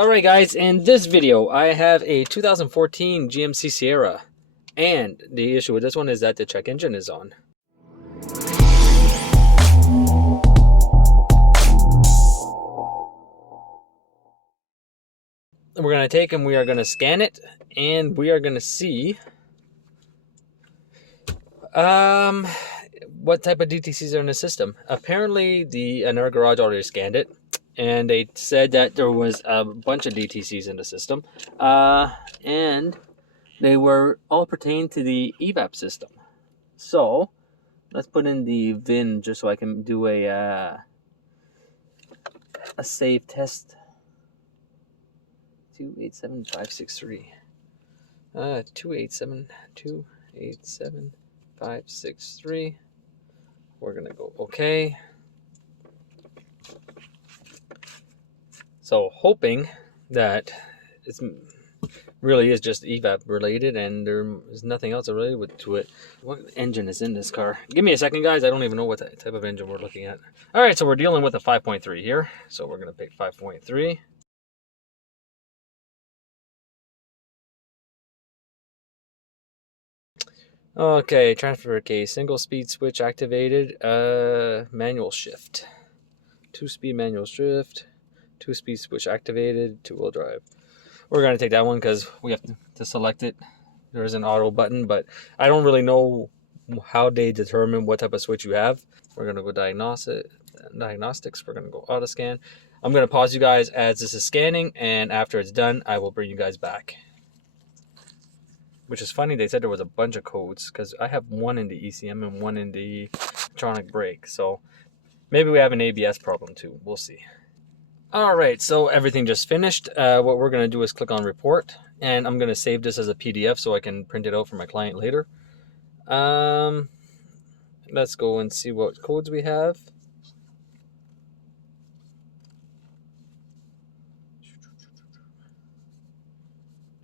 Alright guys, in this video I have a 2014 GMC Sierra, and the issue with this one is that the check engine is on. We're going to take and we are going to scan it, and we are going to see what type of DTCs are in the system. Apparently our garage already scanned it, and they said that there was a bunch of DTCs in the system, and they were all pertained to the Evap system. So let's put in the VIN just so I can do a save test. 287563. 287563. We're gonna go okay. So hoping that it really is just Evap related and there is nothing else related to it. What engine is in this car? Give me a second, guys. I don't even know what type of engine we're looking at. All right, so we're dealing with a 5.3 here. So we're gonna pick 5.3. Okay, transfer case, single speed switch activated, manual shift, 2-speed manual shift, 2-speed switch activated, 2-wheel drive. We're going to take that one because we have to select it. There is an auto button, but I don't really know how they determine what type of switch you have. We're going to go diagnostics. We're going to go auto scan. I'm going to pause you guys as this is scanning, and after it's done, I will bring you guys back. Which is funny, they said there was a bunch of codes because I have one in the ECM and one in the electronic brake. So maybe we have an ABS problem too. We'll see. Alright, so everything just finished. What we're going to do is click on report, and I'm going to save this as a PDF so I can print it out for my client later. Let's go and see what codes we have.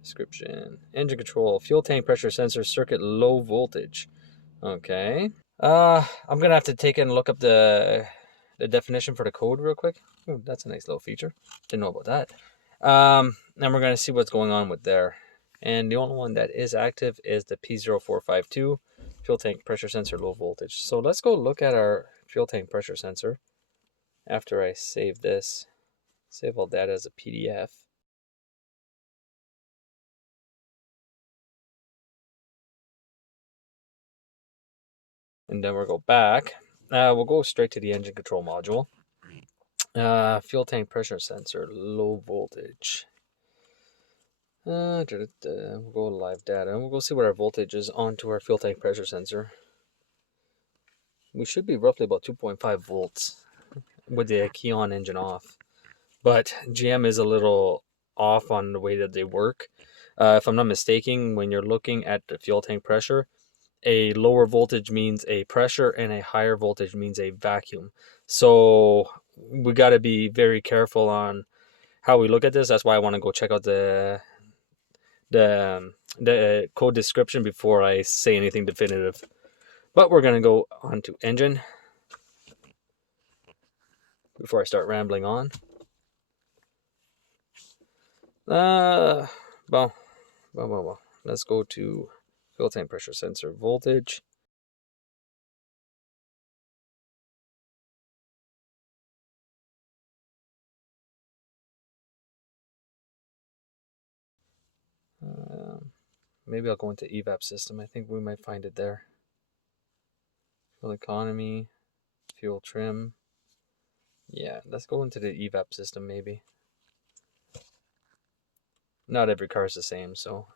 Description, engine control, fuel tank pressure sensor, circuit low voltage. Okay. I'm gonna have to take and look up the definition for the code real quick. Ooh, that's a nice little feature. Didn't know about that. And we're gonna see what's going on with there. And the only one that is active is the P0452 fuel tank pressure sensor low voltage. So let's go look at our fuel tank pressure sensor after I save this. Save all data as a PDF. And then we'll go back. We'll go straight to the engine control module. Fuel tank pressure sensor, low voltage. We'll go to live data, and we'll go see what our voltage is onto our fuel tank pressure sensor. We should be roughly about 2.5 volts with the key on engine off. But GM is a little off on the way that they work. If I'm not mistaken, when you're looking at the fuel tank pressure, a lower voltage means a pressure and a higher voltage means a vacuum. So we got to be very careful on how we look at this. That's why I want to go check out the code description before I say anything definitive. But we're going to go on to engine before I start rambling on. Well. Let's go to fuel tank pressure sensor voltage. Maybe I'll go into Evap system. I think we might find it there. Fuel economy, fuel trim. Yeah, let's go into the Evap system maybe. Not every car is the same, so.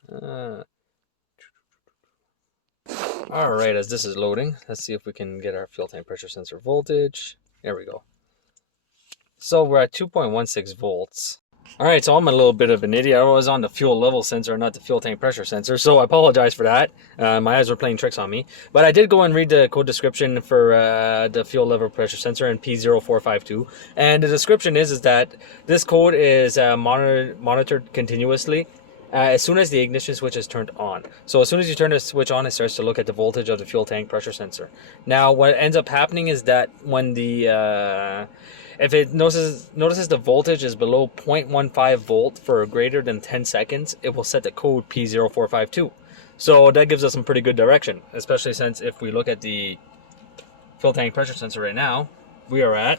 Alright, as this is loading, let's see if we can get our fuel tank pressure sensor voltage. There we go. So we're at 2.16 volts. Alright, so I'm a little bit of an idiot. I was on the fuel level sensor, not the fuel tank pressure sensor, so I apologize for that. My eyes were playing tricks on me. But I did go and read the code description for the fuel level pressure sensor in P0452. And the description is that this code is monitored continuously as soon as the ignition switch is turned on. So as soon as you turn the switch on, it starts to look at the voltage of the fuel tank pressure sensor. Now, what ends up happening is that when the If it notices the voltage is below 0.15 volt for greater than 10 seconds, it will set the code P0452. So that gives us some pretty good direction, especially since if we look at the fuel tank pressure sensor right now, we are at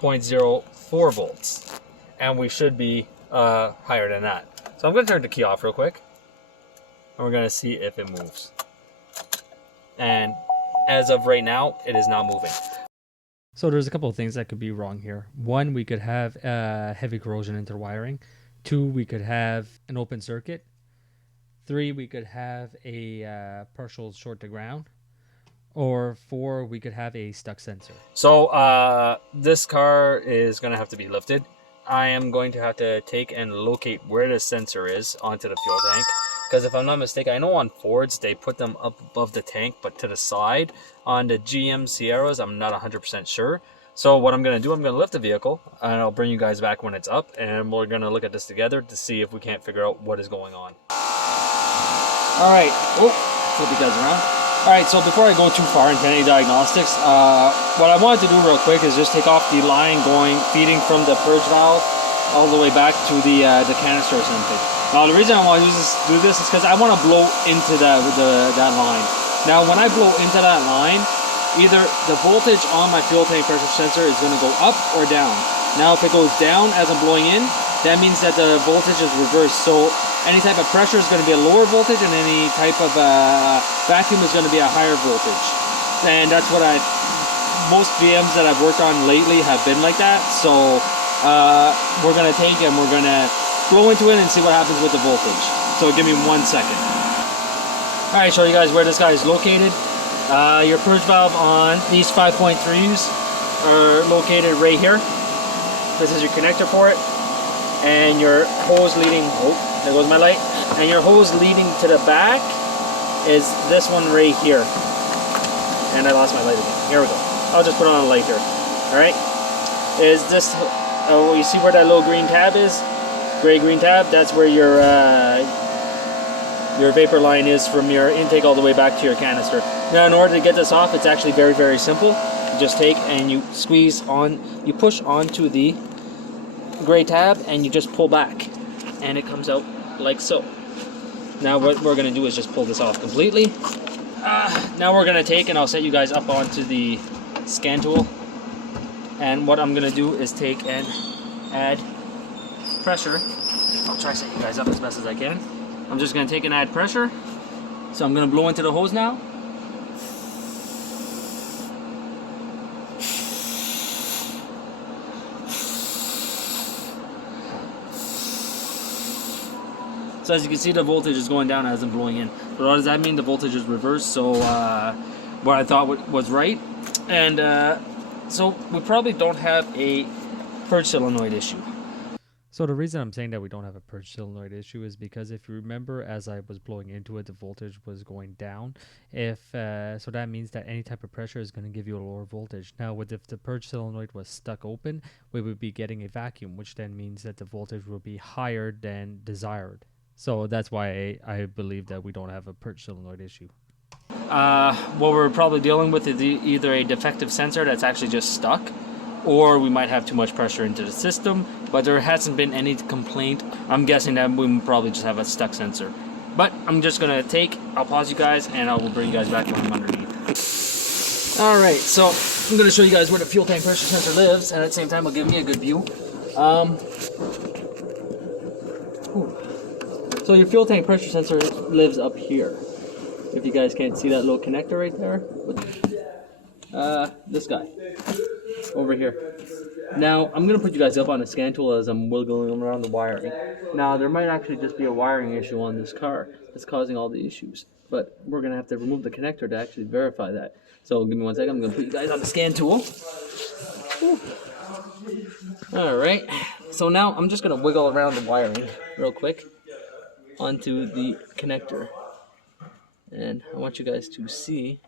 0.04 volts, and we should be higher than that. So I'm going to turn the key off real quick, and we're going to see if it moves. And as of right now, it is not moving. So there's a couple of things that could be wrong here. One, we could have heavy corrosion into the wiring. Two, we could have an open circuit. Three, we could have a partial short to ground. Or four, we could have a stuck sensor. So this car is going to have to be lifted. I am going to have to take and locate where the sensor is onto the fuel tank. Because if I'm not mistaken, I know on Fords they put them up above the tank but to the side. On the GM Sierras, I'm not 100% sure. So what I'm going to do, I'm going to lift the vehicle and I'll bring you guys back when it's up, and we're going to look at this together to see if we can't figure out what is going on. Alright, flip you guys around. Alright, so before I go too far into any diagnostics, what I wanted to do real quick is just take off the line feeding from the purge valve all the way back to the canister or something. Now the reason I want to do this is because I want to blow into that line. Now when I blow into that line, either the voltage on my fuel tank pressure sensor is going to go up or down. Now if it goes down as I'm blowing in, that means that the voltage is reversed. So any type of pressure is going to be a lower voltage, and any type of vacuum is going to be a higher voltage. And that's what most VMs that I've worked on lately have been like that. So we're going to take and we're going to blow into it and see what happens with the voltage. So give me 1 second. Alright, show you guys where this guy is located. Your purge valve on these 5.3s are located right here. This is your connector for it. And your hose leading, there goes my light. And your hose leading to the back is this one right here. And I lost my light again. Here we go. I'll just put on a light here. Alright. Is this, you see where that little green tab is? Gray-green tab, that's where your vapor line is from your intake all the way back to your canister. Now in order to get this off, it's actually very, very simple. You just take and you squeeze on, you push onto the gray tab and you just pull back and it comes out like so. Now what we're going to do is just pull this off completely. Now we're going to take and I'll set you guys up onto the scan tool, and what I'm going to do is take and add pressure. I'll try to set you guys up as best as I can. I'm just going to take and add pressure. So I'm going to blow into the hose now. So as you can see, the voltage is going down as I'm blowing in. But what does that mean? The voltage is reversed. So what I thought was right. And so we probably don't have a purge solenoid issue. So the reason I'm saying that we don't have a purge solenoid issue is because if you remember, as I was blowing into it, the voltage was going down. So that means that any type of pressure is going to give you a lower voltage. Now, if the purge solenoid was stuck open, we would be getting a vacuum, which then means that the voltage will be higher than desired. So that's why I believe that we don't have a purge solenoid issue. What we're probably dealing with is either a defective sensor that's actually just stuck, or we might have too much pressure into the system, but there hasn't been any complaint. I'm guessing that we probably just have a stuck sensor. But I'm just gonna I'll pause you guys and I will bring you guys back when I'm underneath. Alright, so I'm gonna show you guys where the fuel tank pressure sensor lives, and at the same time it'll give me a good view. So your fuel tank pressure sensor lives up here. If you guys can't see that little connector right there. This guy. Over here. Now, I'm going to put you guys up on a scan tool as I'm wiggling around the wiring. Now, there might actually just be a wiring issue on this car that's causing all the issues. But we're going to have to remove the connector to actually verify that. So, give me 1 second. I'm going to put you guys on the scan tool. Alright. So now, I'm just going to wiggle around the wiring real quick onto the connector. And I want you guys to see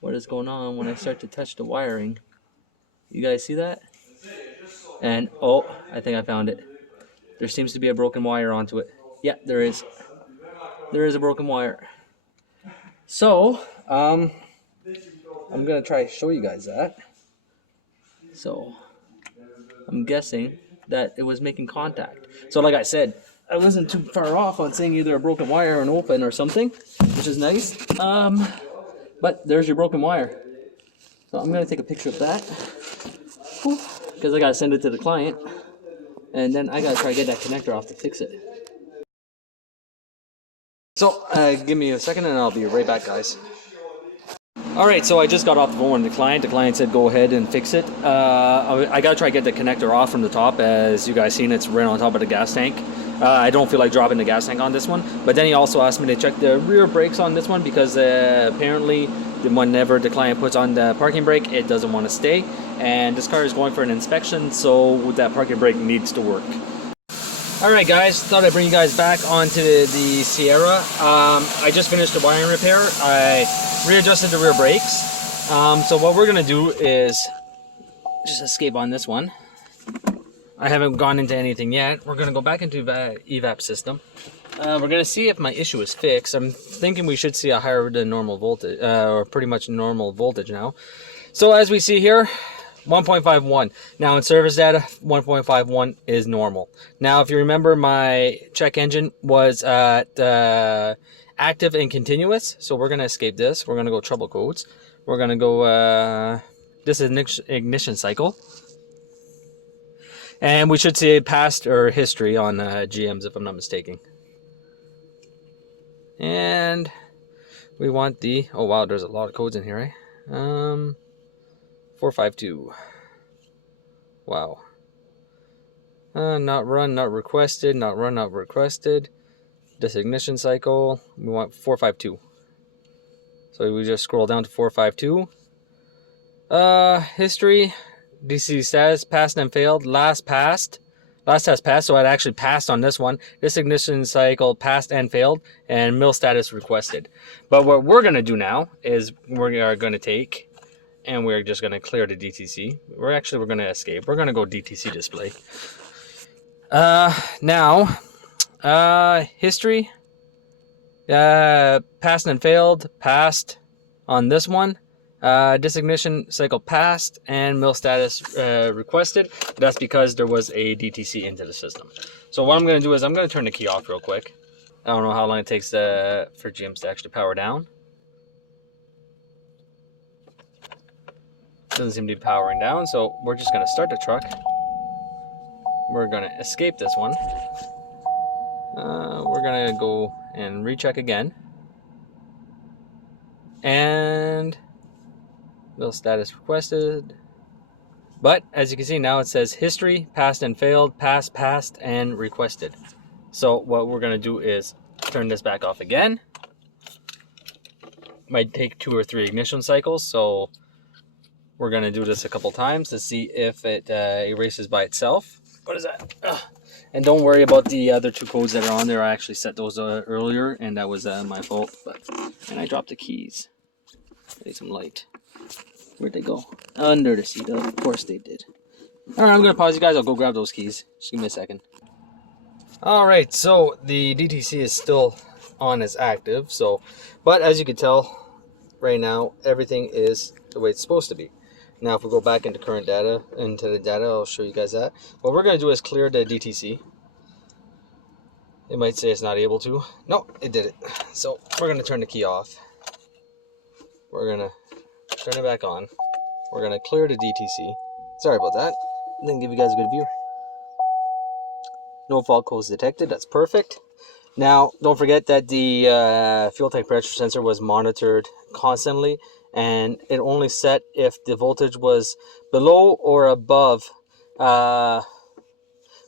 what is going on when I start to touch the wiring. You guys see that? And oh, I think I found it. There seems to be a broken wire onto it. Yeah, there is. There is a broken wire. So, I'm gonna try to show you guys that. So, I'm guessing that it was making contact. So like I said, I wasn't too far off on saying either a broken wire or an open or something, which is nice. But there's your broken wire. So I'm gonna take a picture of that because I gotta send it to the client, and then I gotta try to get that connector off to fix it. So give me a second and I'll be right back, guys. Alright, so I just got off the phone with the client. The client said go ahead and fix it. I gotta try to get the connector off from the top. As you guys seen, it's right on top of the gas tank. I don't feel like dropping the gas tank on this one. But then he also asked me to check the rear brakes on this one because apparently whenever the client puts on the parking brake, it doesn't want to stay. And this car is going for an inspection, so that parking brake needs to work. Alright guys, thought I'd bring you guys back onto the Sierra. I just finished the wiring repair. I readjusted the rear brakes. So what we're going to do is just escape on this one. I haven't gone into anything yet. We're going to go back into the Evap system. We're going to see if my issue is fixed. I'm thinking we should see a higher than normal voltage, or pretty much normal voltage now. So as we see here, 1.51. Now in service data, 1.51 is normal. Now if you remember, my check engine was at active and continuous. So we're going to escape this. We're going to go trouble codes. We're going to go this is ignition cycle. And we should see past or history on GMs if I'm not mistaken. And we want the, oh wow, there's a lot of codes in here, eh? 452. Wow. Not run, not requested. Not run, not requested. This ignition cycle. We want 452. So we just scroll down to 452. History. DC says passed and failed. Last test passed, so it actually passed on this one. This ignition cycle passed and failed, and mill status requested. But what we're gonna do now is we are gonna take, and we're just gonna clear the DTC. We're gonna escape. We're gonna go DTC display. Now, history. Passed and failed. Passed on this one. This ignition cycle passed and mill status requested. That's because there was a DTC into the system. So what I'm going to do is I'm going to turn the key off real quick. I don't know how long it takes for GMs to actually power down. Doesn't seem to be powering down, so we're just going to start the truck. We're going to escape this one. We're going to go and recheck again. And mill status requested. But as you can see now, it says history, passed and failed, passed and requested. So what we're going to do is turn this back off again. Might take 2 or 3 ignition cycles, so we're going to do this a couple times to see if it erases by itself. What is that? Ugh. And don't worry about the other 2 codes that are on there. I actually set those earlier, and that was my fault. And I dropped the keys. I need some light. Where'd they go? Under the seat. Of course they did. Alright, I'm going to pause you guys. I'll go grab those keys. Just give me a second. Alright, so the DTC is still on as active. But as you can tell, right now, everything is the way it's supposed to be. Now, if we go back into current data, I'll show you guys that. What we're going to do is clear the DTC. It might say it's not able to. No, it did it. So we're going to turn the key off. We're going to turn it back on. We're going to clear the DTC. Sorry about that. Didn't give you guys a good view. No fault codes detected. That's perfect. Now, don't forget that the fuel tank pressure sensor was monitored constantly, and it only set if the voltage was below or above, what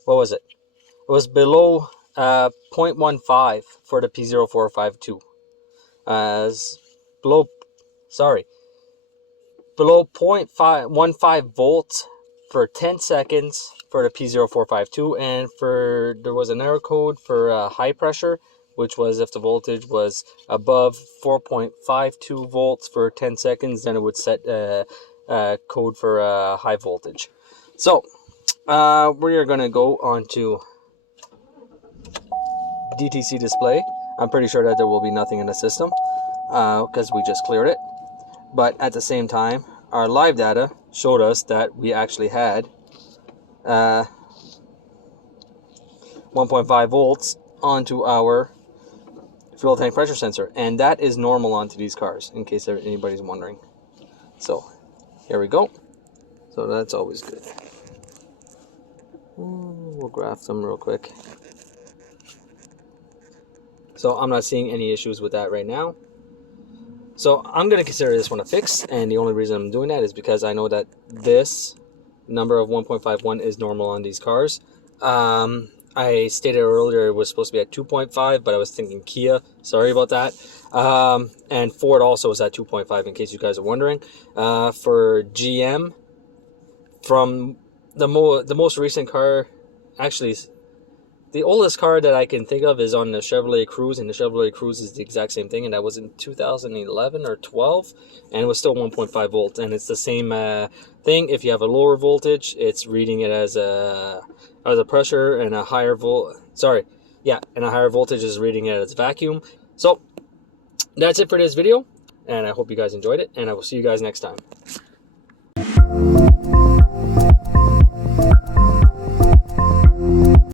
was it? It was below 0.15 for the P0452. Below 0.15 volts for 10 seconds for the P0452, and there was an error code for high pressure, which was if the voltage was above 4.52 volts for 10 seconds, then it would set code for high voltage. So we are going to go on to DTC display. I'm pretty sure that there will be nothing in the system because we just cleared it. But at the same time, our live data showed us that we actually had 1.5 volts onto our fuel tank pressure sensor, and that is normal onto these cars, in case anybody's wondering. So here we go. So that's always good. We'll graph them real quick. So I'm not seeing any issues with that right now. So I'm going to consider this one a fix, and the only reason I'm doing that is because I know that this number of 1.51 is normal on these cars. I stated earlier it was supposed to be at 2.5, but I was thinking Kia. Sorry about that. And Ford also is at 2.5, in case you guys are wondering. For GM, from the most recent car, actually, the oldest car that I can think of is on the Chevrolet Cruze, and the Chevrolet Cruze is the exact same thing, and that was in 2011 or 12, and it was still 1.5 volts, and it's the same thing. If you have a lower voltage, it's reading it as a pressure, and a higher and a higher voltage is reading it as vacuum. So that's it for this video, and I hope you guys enjoyed it, and I will see you guys next time.